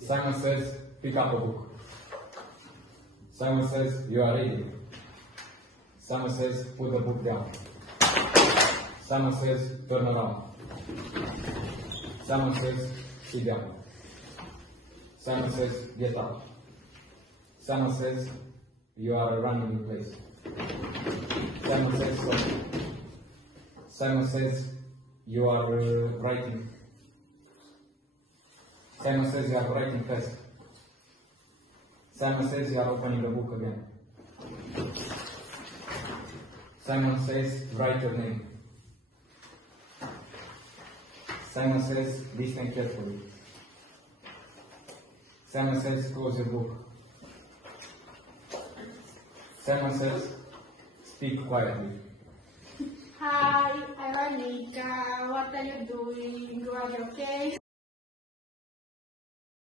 Simon says, pick up a book. Simon says, you are reading. Simon says, put the book down. Simon says, turn around. Simon says, sit down. Simon says, get up. Simon says, you are running in place. Simon says, stop. Simon says, you are writing. Simon says, you are writing fast. Simon says, you are opening the book again. Simon says, write your name. Simon says, listen carefully. Simon says, close your book. Simon says, speak quietly. Hi, I'm Anika. What are you doing? You are okay?